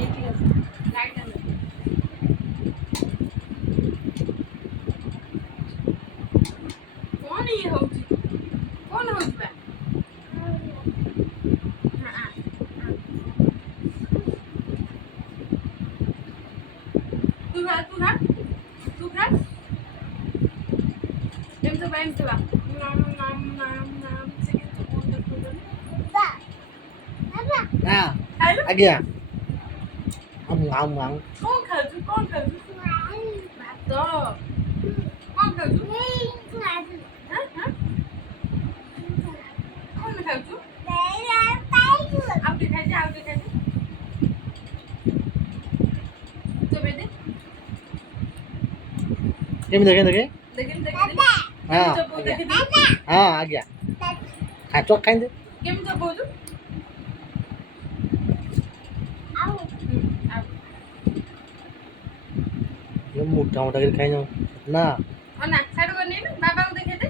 ଏଇଠି ଅଛି ଲାଇଟ୍ ଆଣିଲ କଣ ଇଏ ହଉଛି କଣ ହଉଛି ବା ତୁ ଖା ତୁ ଖା ଏମିତି ବା ନାମ ନାମ ନାମ ନାମ ସେ କେତେ କଣ ଦେଖୁଛନ୍ତି ହଁ ଖାଇଲୁ ଆଜ୍ଞା ଆମ କଣ ଖାଉଛୁ ଭାତ କଣ ଖାଉଛୁ ହାଁ ହାଁ କଣ ଖାଉଛୁ ଆଉ ଟିକେ ଖାଇଦେ ଚୋବେଇ ଦେ କେମିତି ଦେଖେ ଦେଖିଲି ହଁ କେମିତି ଚୋବଉ ଆଜ୍ଞା ଦେଖିଲି ହଁ ଆଜ୍ଞା ଖାଚ ଖାଇଦେ କେମିତି ଚୋବଉଛୁ ଆଉ ये मोटा मोटा कर खाई जाओ ना ଅନା ସାଡୁ ଅନେଇଲୁ ବାବାଙ୍କୁ ଦେଖେଇ ଦେ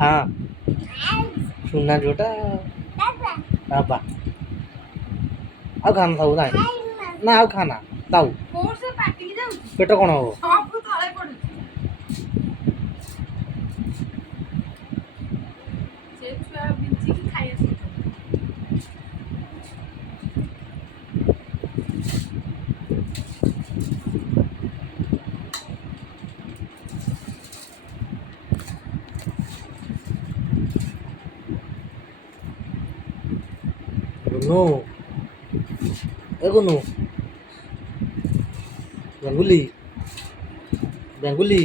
हाँ सुनना जोटा बाबा ଆଉ ଖାନା ଥାଉ ନାଇଁ ନା ଆଉ ଖାନା ଥାଉ କୋର୍ସ ପାଟିକି ଯାଉଛି ପେଟ କଣ ହବ ସବୁ ତଳେ ପଡୁଛି ସେ ଛୁଆ ବିଞ୍ଚିକି ଖାଇ ଆସୁଛନ୍ତି गुन्नू ए गुन्नू गंगुली गंगुली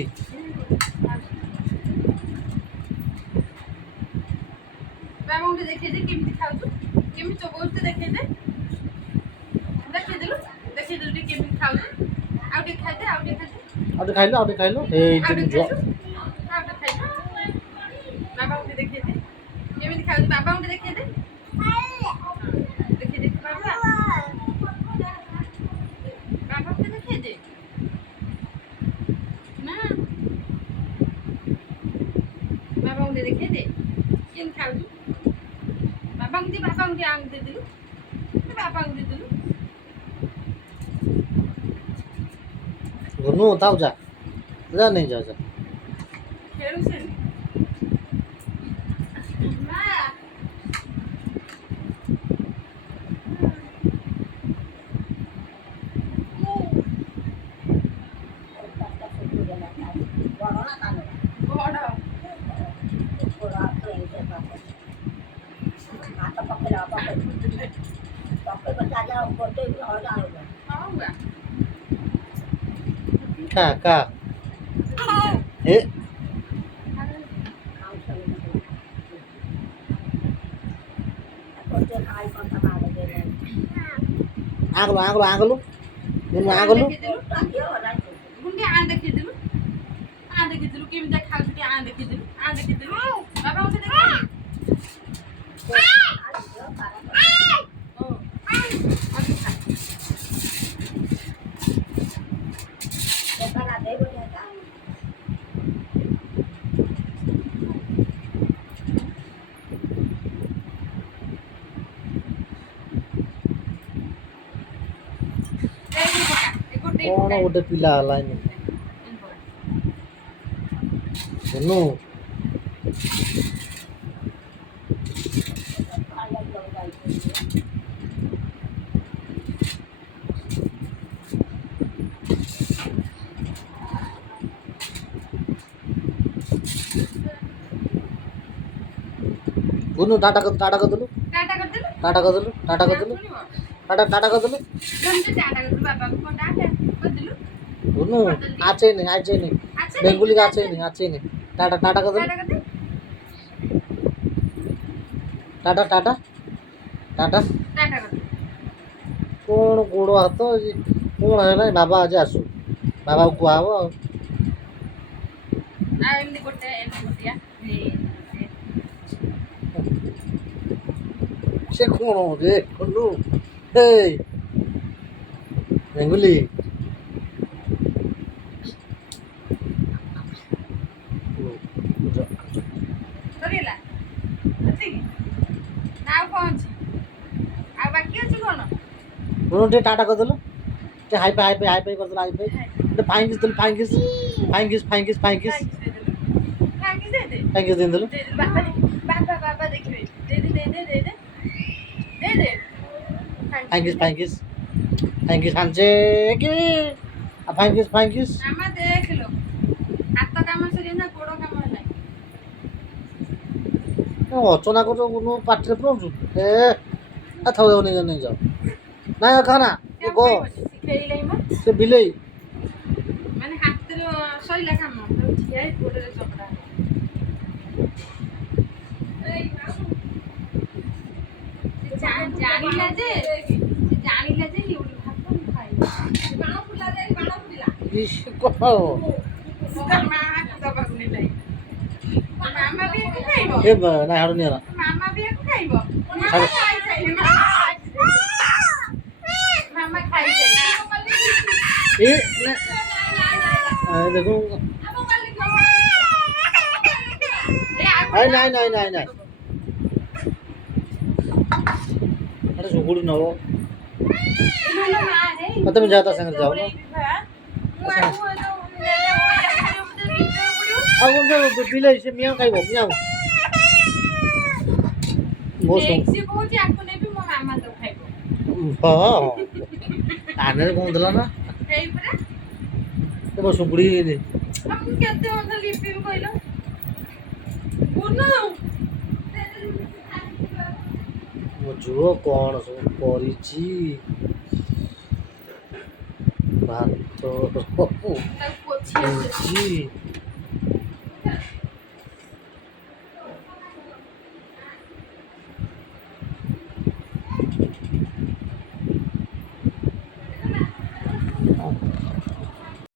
ବାବାଙ୍କୁ ଟିକେ ଦେଖେଇ ଦେ କେମିତି ଖାଉଛୁ କେମିତି ଚୋବଉଛୁ ଦେଖେଇଦେଲୁ ଟିକେ କେମିତି ଖାଉଛୁ ଆଉ ଟିକେ ଖାଇଦେ ଆଉ ଟିକେ ଖାଇଲୁ ଏ ଆଉ ତିନି ଟିକେ ଝିଅ ଖାଇଲୁ ବାବାଙ୍କୁ ଟିକେ ଦେଖେଇ ଦେ କେମିତି ଖାଉଛୁ ବାବାଙ୍କୁ ଟିକେ ଦେଖେଇ ଦେ ଦେଖେଇ ବାବାଙ୍କୁ ଟିକେ ଦେଖେଇ ଦେ ନା ବାବାଙ୍କୁ ଟିକେ ଦେଖେଇ ଦେ କେମିତି ଖାଉଛୁ ବାବାଙ୍କୁ ଟିକେ ଆଣି ଦେଇଦେଲୁ ବାବାଙ୍କୁ ଦେଇଦେଲୁ गुन्नू थाउ जा जा नहीं जा जा ଖେଳୁ ସେ ମା ବଡ଼ ହଉ ବା का ए आगलो आगलो आगलो गुन्नू आगलो ଗୁଣ୍ଡି ଆ ଦେଖିଦେଲୁ କେମିତି ଖାଉଛୁ ଟିକେ ଆ ଦେଖିଦେଲୁ ବାବାଙ୍କୁ ଟିକେ ଦେଖେଇ कौन गोटे पिला हला गुन्नू गुन्नू टाटा कर दलु टाटा କରିଦେଲୁ टाटा कर दलु टाटा कर दलु टाटा कर दलु टाटा କରିଦେଲୁ ବାବାଙ୍କୁ କଣ टाଟା କରିଦେଲୁ गुन्नू आचे नहीं बेंगुली का आचे नहीं टाटा टाटा कर दलु टाटा କରିଦे टाटा टाटा टाटा टाटा କରିଦେ कौन गोड़ हाथ कौन है बाबा आज आसु बाबा को कुआ ଆଉ ଏମିତି ଗୋଟିଆ से कौन रे गुन्नू हे बेंगुली ସରିଲା ଏତିକି ନା ଆଉ କଣ ଅଛି ଆଉ ବାକି ଅଛି ରୁଣ ଟିକେ ଟାଟା କରିଦେଲୁ ଟିକେ ହାଇ ପାଇ କରିଦେଲୁ ହାଇ ପାଇ ଟିକେ ଫାଇଙ୍ଗିସ୍ ଦେଲୁ ଫାଇଙ୍ଗିସ୍ ଭାଙ୍ଗି ଦେ ଦେ ଫାଇଙ୍ଗିସ୍ ଦେଇଦେଲୁ ଦେ ଦେ ବାପା ବାପା ଦେଖିବେ ଦେ ଦେ ଦେ ଦେ ଦେ ଦେ ଦେ ଫାଇଙ୍ଗିସ୍ ହାଞ୍ଚେ କି ଫାଇଙ୍ଗିସ୍ ମାମା ଦେଖିଲ ହାତ କାମ ସରିଲା ଗୋଡ଼ କାମ ହେଲା ଅଚନା କରୁଛୁ ପାଟିରେ ପୁରଉଛୁ ଏ ଥାଉ ନେଇଯାଅ ନାଇଁ ଖାନା ଗୋ ଶିଖେଇଲେ ମ ସେ ବିଲେଇ ମାନେ ହାତରେ ସଇଲା କାମ ଠିଆ ହେଇ ଗୋଡ଼ରେ ଚକଡ଼ା ଜାଣିଲା ଯେ ଏଉଠି ଭାତ ମୁଁ ଖାଇବି ବାଣ ଫୁଲା ଇସ୍ କହ ମାମା ଦବାକୁ ନେଲା ମାମା ବି ଏକୁ ଖାଇବ ଏ ନାଇଁ ହାଡ଼ୁ ନିଅ ନା ମାମା ବି ଏକୁ ଖାଇବ ଛାଡ଼। ମାମା ଖାଇସାଇଲେ ଏ ଦେଖୁ ନାଇଁ ଆରେ ସୁଗୁଡ଼ି ନବ ତମେ ଯାଅ ତା ସାଙ୍ଗରେ ଯାଅ ଆଉ କଣ ବିଲେଇ ସେ ମିଆଁ ଖାଇବ ମିଆଁ ମୋ ହଁ କାନରେ କଣ ଦେଲା ନା ମୋ ସୁଗୁଡ଼ି ମୋ ଝୁଅ କଣ ସବୁ କରିଛି ଭାତ ହେଇଛି